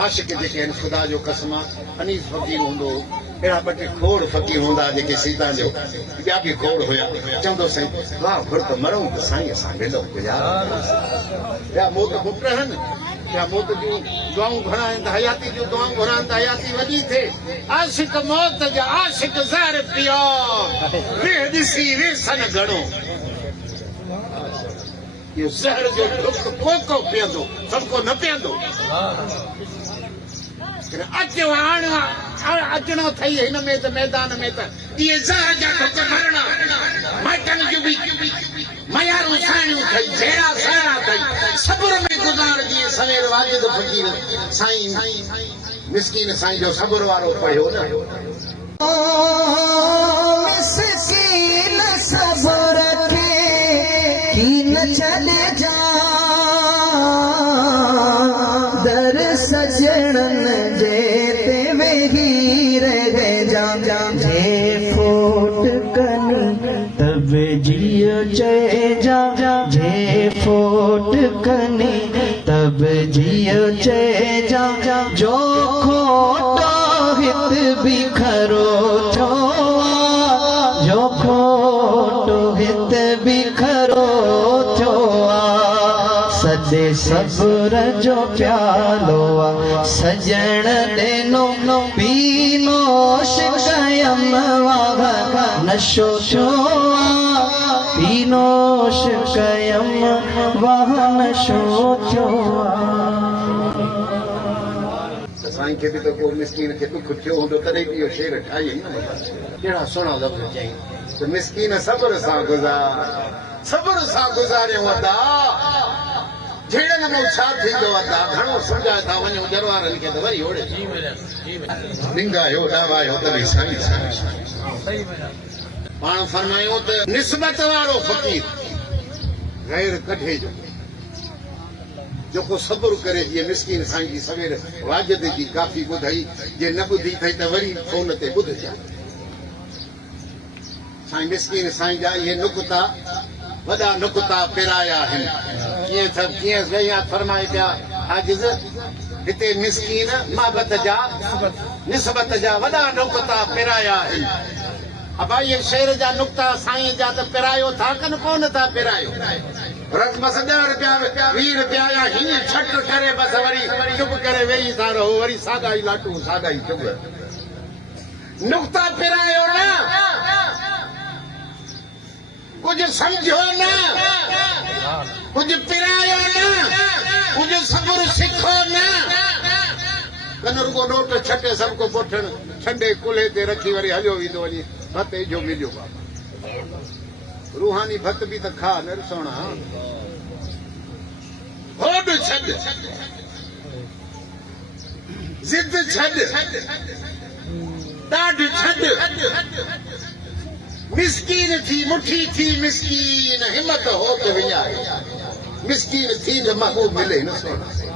आशिक जेके आहिनि ख़ुदा जो कसम अनीस फ़कीर हूंदो अहिड़ा ॿ टे खोड़ फ़कीर हूंदा जेके सीता जो ॿिया बि खोड़ हुया चवंदो साईं वाह घुर्त मरूं त साईं असां मिलूं ॿिया मौत पुट आहिनि ॿिया मौत जूं दुआऊं घुराइनि त हयाती जूं दुआऊं घुराइनि त हयाती वॾी थिए आशिक मौत जा आशिक ज़हर पियो वेह ॾिसी वेसन घणो इहो ज़हर जो को पीअंदो सभु न पीअंदो अचो अचणो अथई हिन में त मैदान में त इहे ज़हर जा ढुक भरणा माइटनि जूं बि मयारूं साणियूं अथई जहिड़ा साणा अथई सब्र में गुज़ार जीअं सवेर वाजिद फ़कीर साईं मिस्कीन साईं जो सब्र वारो पढ़ियो न मिस्कीन सब्र खे कीन छॾे जा दर सजणनि जे ते वेही रहे जा जे फोट कनि तब जियो चए जा जे फोट कनि तब जियो चए जा जो खोटो हित बिखरो थो जो खोटो हित बिखरो थो सदे सब्र जो प्यालो सजण ॾिनो पीनोश कयम वाह नशो छो पीनोश कयम वाह नशो छो साईं खे बि त को मिस्कीन खे दुख थियो हूंदो तॾहिं बि इहो शेर ठाही न कहिड़ा सुहिणा लफ़्ज़ चई त मिस्कीन सब्र सां गुज़ारियो अदा जहिड़े नमूने छा थींदो अदा घणो सम्झाए था वञूं दरबारनि खे त वरी ओड़े निंगायो ॾावायो त भई साईं पाण फरमायूं त निस्बत वारो फ़कीर गैर कढे जो जेको सब्र करे जीअं मिस्कीन साईं जी सवेर वाजिद जी काफ़ी ॿुधई जे न ॿुधी अथई त वरी फ़ोन ते ॿुधजांइ साईं मिस्कीन साईं जा इहे नुक़्ता वॾा नुक़्ता पिराया आहिनि कीअं फरमाए पिया हाजिज़ हिते मिस्कीन महबत जा निस्बत जा वॾा नुक़्ता पिराया आहिनि अबा इहे शेर जा नुक़्ता साईं जा त पिरायो था कनि कोन था पिरायो रक़म 10 रुपया 20 रुपया या हीअं छट करे बसि वरी चुप करे वेही था रहो वरी साॻा ई लाटू साॻा ई चुप नुक़्ता पिरायो न कुझु सम्झो न कुझु पिरायो न कुझु सब्र सिखो न कन रुगो नोट छटे सभु को पुठण छंडे कुल्हे ते रखी वरी हलियो वेंदो वञी भत जो मिलियो बाबा रूहानी भत बि त खा न ॾिसोणा होॾ छॾ ज़िद छॾ ॾाढ छॾ मिस्कीन थी मुठी थी मिस्कीन हिम्मत हो त विञाए मिस्कीन थी त महबूब मिले न सोना